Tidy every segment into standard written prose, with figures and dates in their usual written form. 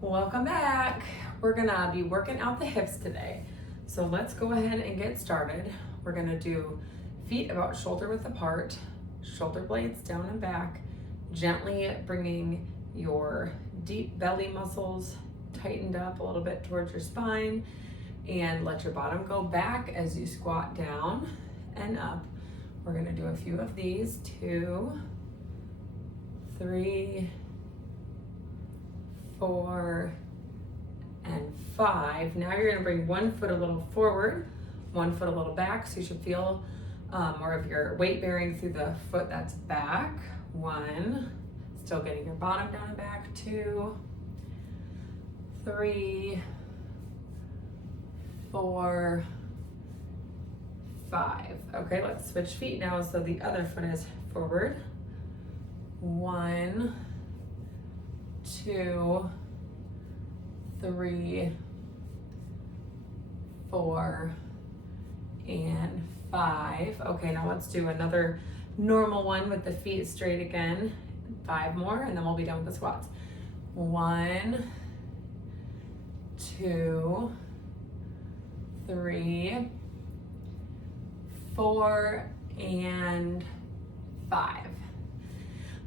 Welcome back. We're gonna be working out the hips today. So let's go ahead and get started. We're gonna do feet about shoulder width apart, shoulder blades down and back, gently bringing your deep belly muscles tightened up a little bit towards your spine, and let your bottom go back as you squat down and up. We're gonna do a few of these, 2, 3, 4, and 5. Now you're gonna bring one foot a little forward, one foot a little back, so you should feel more of your weight bearing through the foot that's back. 1, still getting your bottom down and back. 2, 3, 4, 5. Okay, let's switch feet now so the other foot is forward. 1, 2, 3, 4, and 5. Okay, now let's do another normal one with the feet straight again. 5 more, and then we'll be done with the squats. 1, 2, 3, 4, and 5.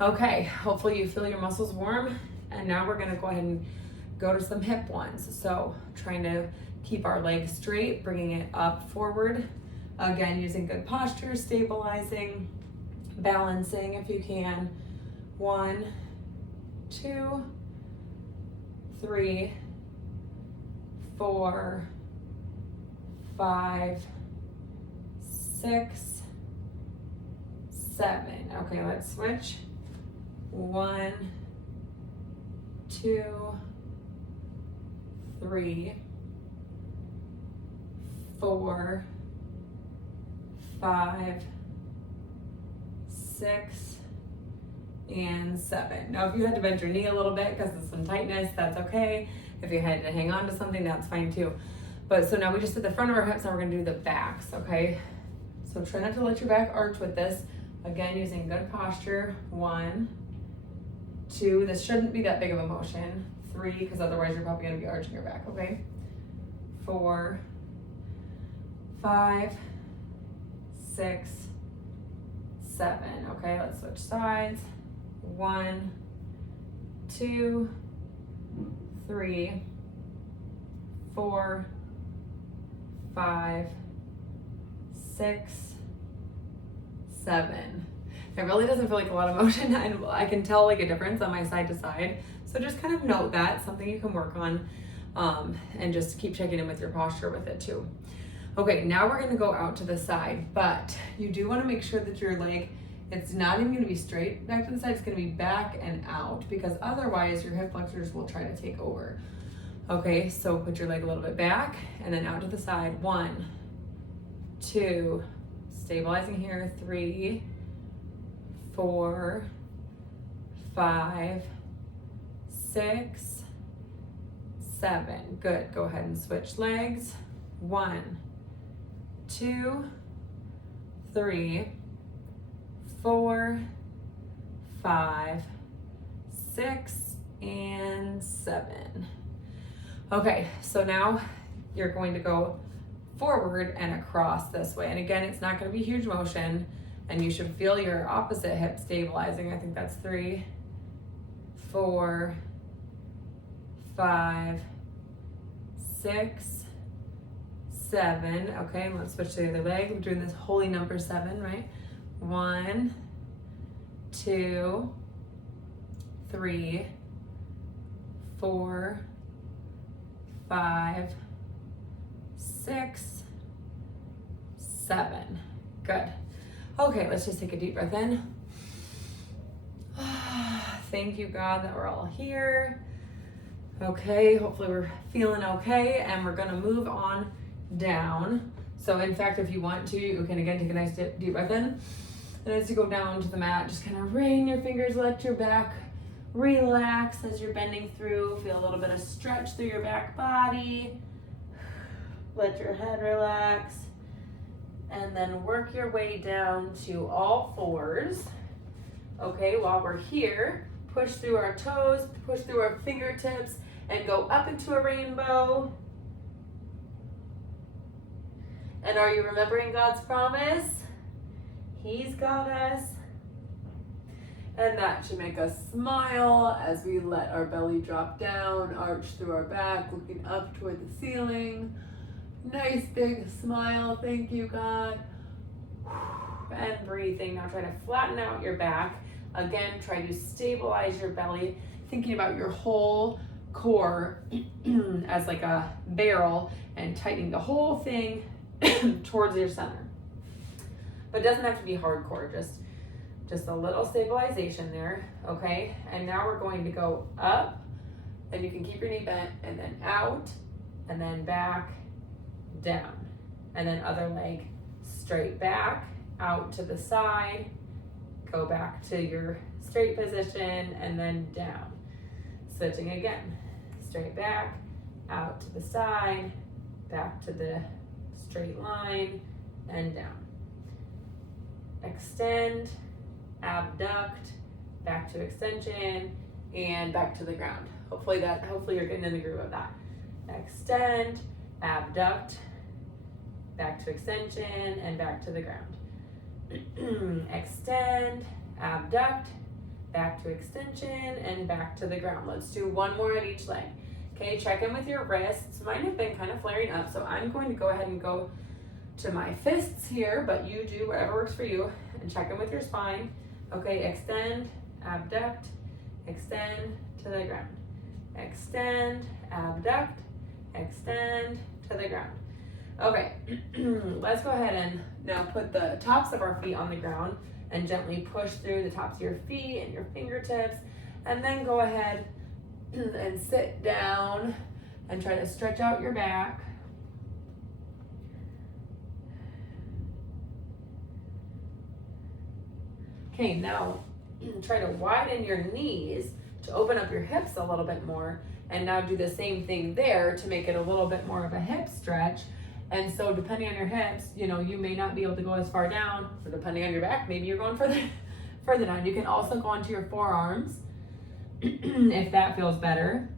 Okay, hopefully you feel your muscles warm. And now we're gonna go ahead and go to some hip ones. So trying to keep our legs straight, bringing it up forward. Again, using good posture, stabilizing, balancing if you can. 1, 2, 3, 4, 5, 6, 7. Okay, let's switch. 1, 2, 3, 4, 5, 6, and 7. Now, if you had to bend your knee a little bit because of some tightness, that's okay. If you had to hang on to something, that's fine too. But so now we just did the front of our hips, now we're gonna do the backs, okay? So try not to let your back arch with this. Again, using good posture. 1, 2, this shouldn't be that big of a motion. 3, because otherwise you're probably gonna be arching your back, okay? 4, 5, 6, 7. Okay, let's switch sides. 1, 2, 3, 4, 5, 6, 7. It really doesn't feel like a lot of motion, and I can tell like a difference on my side to side. So just kind of note that, something you can work on, and just keep checking in with your posture with it too. Okay, now we're gonna go out to the side, but you do wanna make sure that your leg, it's not even gonna be straight back to the side, it's gonna be back and out, because otherwise your hip flexors will try to take over. Okay, so put your leg a little bit back and then out to the side. 1, 2, stabilizing here. 3, 4, 5, 6, 7. Good. Go ahead and switch legs. 1, 2, 3, 4, 5, 6, and 7. Okay, so now you're going to go forward and across this way. And again, it's not going to be huge motion, and you should feel your opposite hip stabilizing. I think that's 3, 4, 5, 6, 7. Okay, and let's switch to the other leg. We're doing this holy number 7, right? 1, 2, 3, 4, 5, 6, 7. Good. Okay, let's just take a deep breath in. Thank you, God, that we're all here. Okay, hopefully we're feeling okay, and we're gonna move on down. So in fact, if you want to, you can again take a nice deep breath in. And as you go down to the mat, just kind of rain your fingers, let your back relax as you're bending through. Feel a little bit of stretch through your back body. Let your head relax. And then work your way down to all fours. Okay, while we're here, push through our toes, push through our fingertips, and go up into a rainbow. And are you remembering God's promise? He's got us. And that should make us smile as we let our belly drop down, arch through our back, looking up toward the ceiling. Nice big smile. Thank you, God. And breathing. Now try to flatten out your back. Again, try to stabilize your belly, thinking about your whole core as like a barrel and tightening the whole thing towards your center. But it doesn't have to be hardcore, just a little stabilization there, okay? And now we're going to go up, and you can keep your knee bent, and then out, and then back, down. And then other leg straight back, out to the side, go back to your straight position, and then down. Switching again, straight back, out to the side, back to the straight line, and down. Extend, abduct, back to extension, and back to the ground. Hopefully you're getting in the groove of that. Extend, abduct, back to extension, and back to the ground. Extend, abduct, back to extension, and back to the ground. Let's do one more at each leg. Okay, check in with your wrists. Mine have been kind of flaring up, so I'm going to go ahead and go to my fists here, but you do whatever works for you, and check in with your spine. Okay, extend, abduct, extend to the ground. Extend, abduct, extend to the ground. Okay, let's go ahead and now put the tops of our feet on the ground and gently push through the tops of your feet and your fingertips, and then go ahead and sit down and try to stretch out your back. Okay, now try to widen your knees to open up your hips a little bit more, and now do the same thing there to make it a little bit more of a hip stretch. And so depending on your hips, you may not be able to go as far down, or depending on your back, maybe you're going further down. You can also go onto your forearms if that feels better.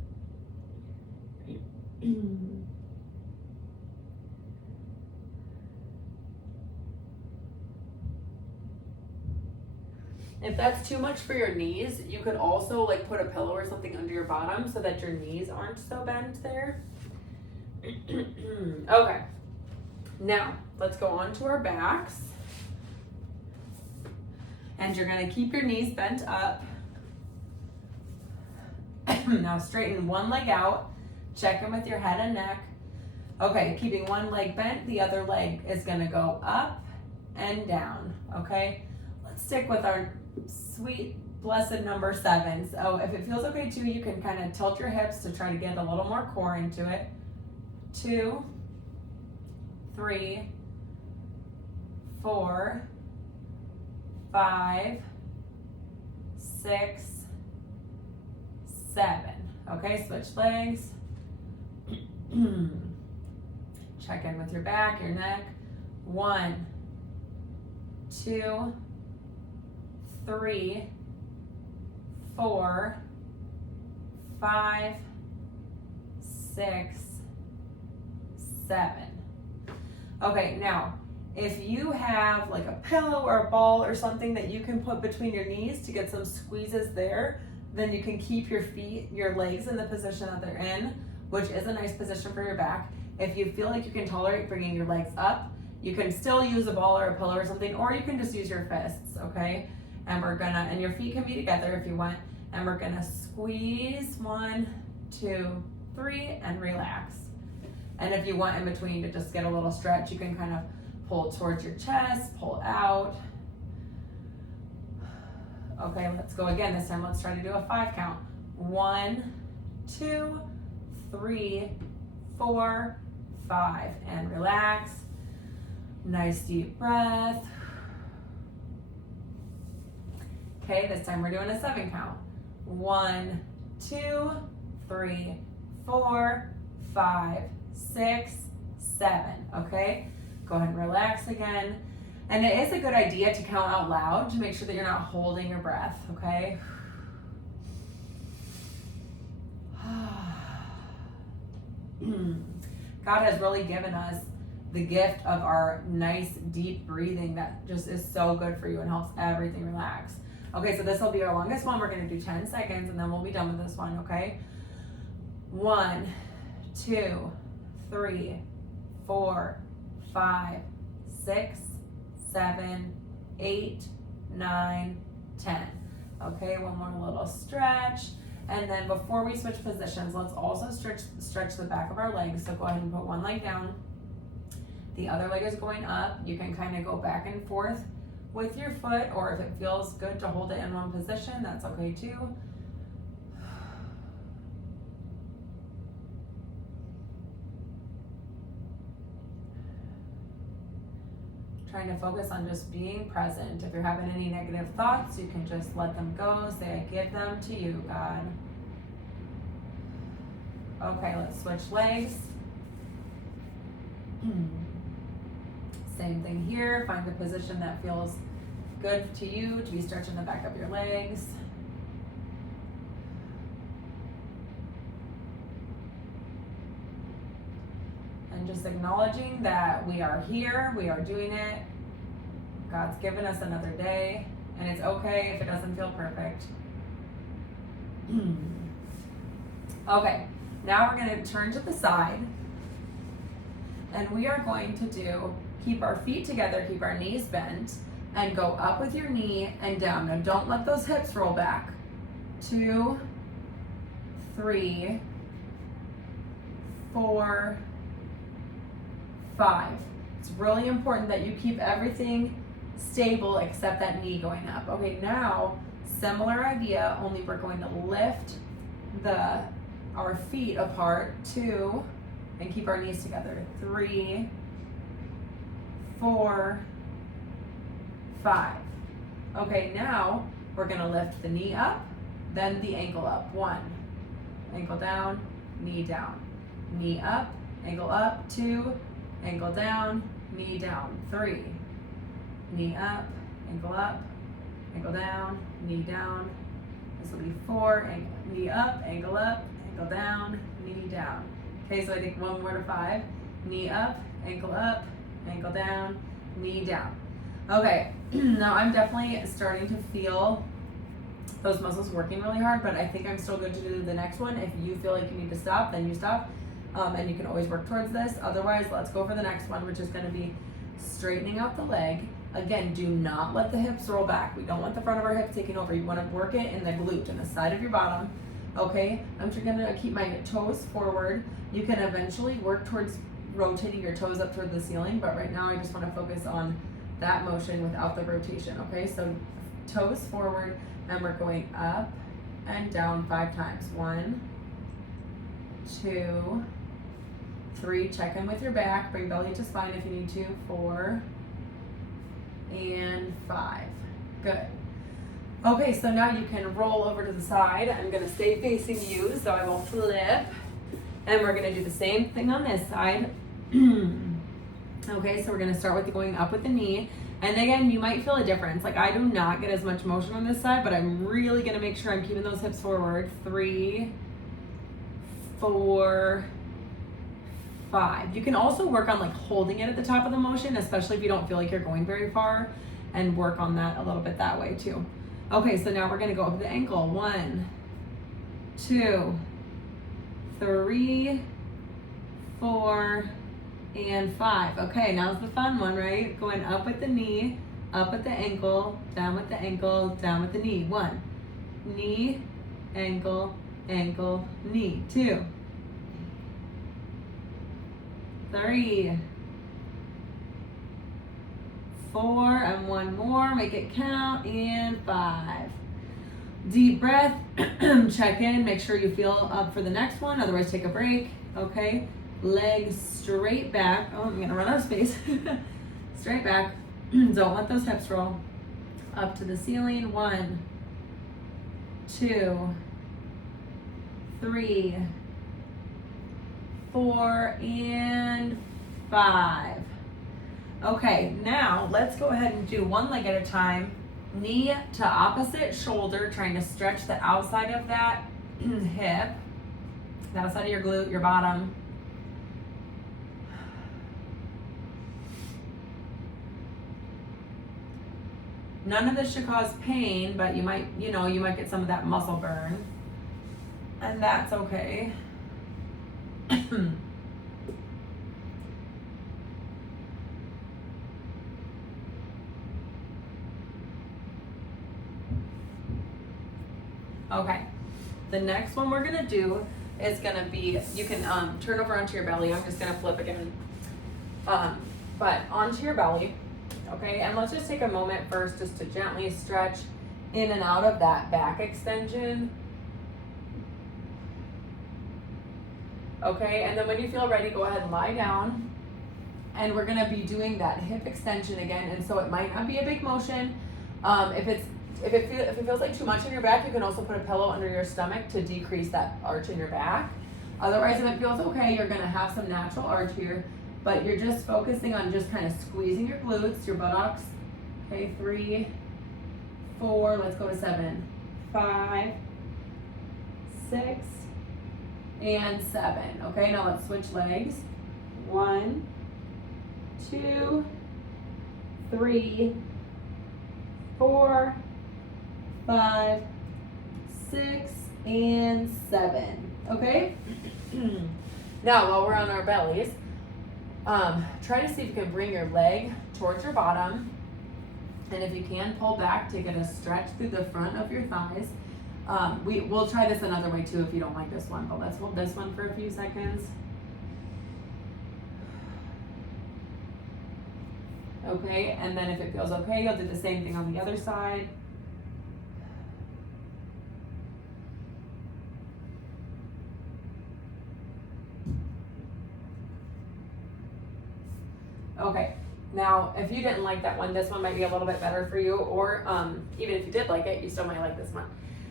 If that's too much for your knees, you could also put a pillow or something under your bottom so that your knees aren't so bent there. Okay, now let's go on to our backs. And you're gonna keep your knees bent up. Now straighten one leg out, check in with your head and neck. Okay, keeping one leg bent, the other leg is gonna go up and down, okay? Let's stick with our sweet, blessed number 7. So if it feels okay too, you can kind of tilt your hips to try to get a little more core into it. 2, 3, 4, 5, 6, 7. Okay, switch legs. Check in with your back, your neck. 1, 2, 3, 4, 5, 6, 7. Okay, now if you have a pillow or a ball or something that you can put between your knees to get some squeezes there, then you can keep your legs in the position that they're in, which is a nice position for your back. If you feel like you can tolerate bringing your legs up, you can still use a ball or a pillow or something, or you can just use your fists, okay? And your feet can be together if you want, and we're gonna squeeze 1, 2, 3, and relax. And if you want in between to just get a little stretch, you can kind of pull towards your chest, pull out. Okay, let's go again. This time, let's try to do a 5 count. 1, 2, 3, 4, 5, and relax. Nice deep breath. Okay, this time we're doing a 7 count. 1, 2, 3, 4, 5, 6, 7. Okay, go ahead and relax again. And it is a good idea to count out loud to make sure that you're not holding your breath, okay? God has really given us the gift of our nice deep breathing that just is so good for you and helps everything relax. Okay, so this will be our longest one. We're going to do 10 seconds and then we'll be done with this one, okay? 1, 2, 3, 4, 5, 6, 7, 8, 9, 10. Okay, one more little stretch. And then before we switch positions, let's also stretch the back of our legs. So go ahead and put one leg down. The other leg is going up. You can kind of go back and forth with your foot, or if it feels good to hold it in one position, that's okay too. Trying to focus on just being present. If you're having any negative thoughts, you can just let them go. Say, I give them to you, God. Okay, let's switch legs. Same thing here. Find a position that feels good to you to be stretching the back of your legs. And just acknowledging that we are here, we are doing it. God's given us another day, and it's okay if it doesn't feel perfect. Okay, now we're going to turn to the side, and we are going to keep our feet together, keep our knees bent, and go up with your knee and down. Now don't let those hips roll back. 2, 3, 4, 5. It's really important that you keep everything stable except that knee going up. Okay, now similar idea, only we're going to lift our feet apart. 2, and keep our knees together. 3, 4, 5. Okay, now we're going to lift the knee up, then the ankle up. 1, ankle down, knee down, knee up, ankle up. 2, ankle down, knee down. 3, knee up, ankle down, knee down. This will be 4, knee up, ankle down, knee down. Okay, so I think 1 more to 5. Knee up, ankle down, knee down. Okay, now I'm definitely starting to feel those muscles working really hard, but I think I'm still good to do the next one. If you feel like you need to stop, then you stop. And you can always work towards this. Otherwise, let's go for the next one, which is going to be straightening out the leg. Again, do not let the hips roll back. We don't want the front of our hip taking over. You want to work it in the glute, in the side of your bottom. Okay, I'm just going to keep my toes forward. You can eventually work towards rotating your toes up toward the ceiling, but right now I just want to focus on that motion without the rotation. Okay, so toes forward, and we're going up and down 5 times. 1, 2, 3, check in with your back, bring belly to spine if you need to. 4 and 5. Good. Okay, so now you can roll over to the side. I'm going to stay facing you, so I will flip, and we're going to do the same thing on this side. Okay, so we're going to start with going up with the knee, and again, you might feel a difference. Like, I do not get as much motion on this side, but I'm really going to make sure I'm keeping those hips forward. 3, 4, 5. You can also work on like holding it at the top of the motion, especially if you don't feel like you're going very far, and work on that a little bit that way too. Okay, so now we're going to go up the ankle. 1, 2, 3, 4, and 5. Okay, now's the fun one, right? Going up with the knee, up with the ankle, down with the ankle, down with the knee. 1, knee, ankle, ankle, knee. 2, 3, 4, and 1 more, make it count, and 5. Deep breath, check in, make sure you feel up for the next one, otherwise take a break. Okay, legs straight back. Oh, I'm gonna run out of space. Straight back, don't let those hips roll. Up to the ceiling. 1, 2, 3, 4, and 5. Okay, now let's go ahead and do one leg at a time. Knee to opposite shoulder, trying to stretch the outside of that hip, the outside of your glute, your bottom. None of this should cause pain, but you might get some of that muscle burn. And that's okay. Okay, the next one we're gonna do is gonna be, you can turn over onto your belly. I'm just gonna flip again. But onto your belly, okay? And let's just take a moment first just to gently stretch in and out of that back extension. Okay, and then when you feel ready, go ahead and lie down. And we're gonna be doing that hip extension again. And so it might not be a big motion. If it feels like too much in your back, you can also put a pillow under your stomach to decrease that arch in your back. Otherwise, if it feels okay, you're gonna have some natural arch here, but you're just focusing on just kind of squeezing your glutes, your buttocks. Okay, 3, 4, let's go to 7, 5, 6, and 7. Okay, now let's switch legs. 1, 2, 3, 4, 5, 6, and 7. Okay? Now, while we're on our bellies, try to see if you can bring your leg towards your bottom. And if you can, pull back to get a stretch through the front of your thighs. We'll try this another way too if you don't like this one, but let's hold this one for a few seconds. Okay, and then if it feels okay, you'll do the same thing on the other side. Okay, now if you didn't like that one, this one might be a little bit better for you, or even if you did like it, you still might like this one.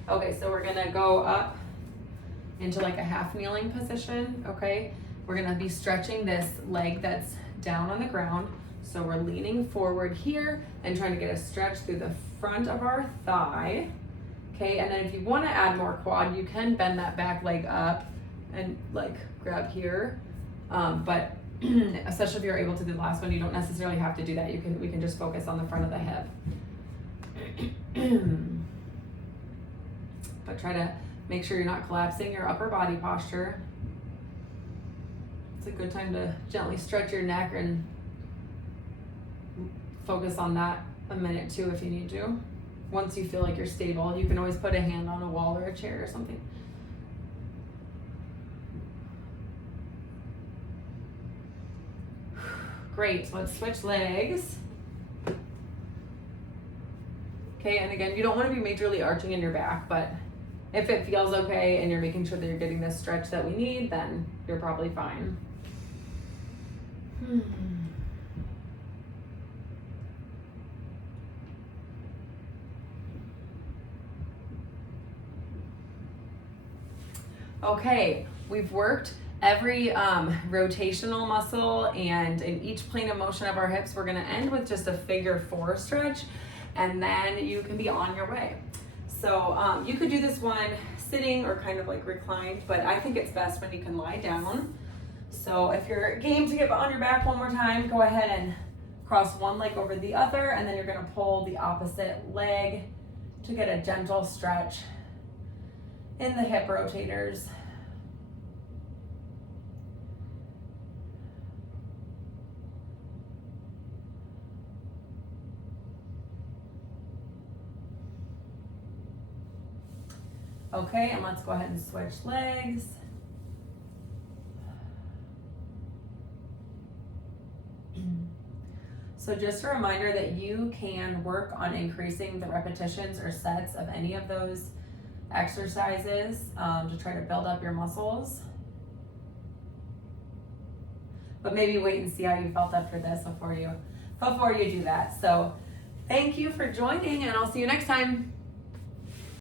Okay, so we're gonna go up into like a half kneeling position, okay? We're gonna be stretching this leg that's down on the ground. So we're leaning forward here and trying to get a stretch through the front of our thigh, okay? And then if you wanna add more quad, you can bend that back leg up and like grab here, but especially if you're able to do the last one, you don't necessarily have to do that. We can just focus on the front of the hip. But try to make sure you're not collapsing your upper body posture. It's a good time to gently stretch your neck and focus on that a minute too if you need to. Once you feel like you're stable, you can always put a hand on a wall or a chair or something. Great, so let's switch legs. Okay, and again, you don't want to be majorly arching in your back, but if it feels okay and you're making sure that you're getting the stretch that we need, then you're probably fine. Okay, we've worked every rotational muscle, and in each plane of motion of our hips, we're gonna end with just a figure 4 stretch, and then you can be on your way. So you could do this one sitting or kind of like reclined, but I think it's best when you can lie down. So if you're game to get on your back one more time, go ahead and cross one leg over the other, and then you're gonna pull the opposite leg to get a gentle stretch in the hip rotators. Okay, and let's go ahead and switch legs. So just a reminder that you can work on increasing the repetitions or sets of any of those exercises to try to build up your muscles. But maybe wait and see how you felt after this before you do that. So thank you for joining, and I'll see you next time.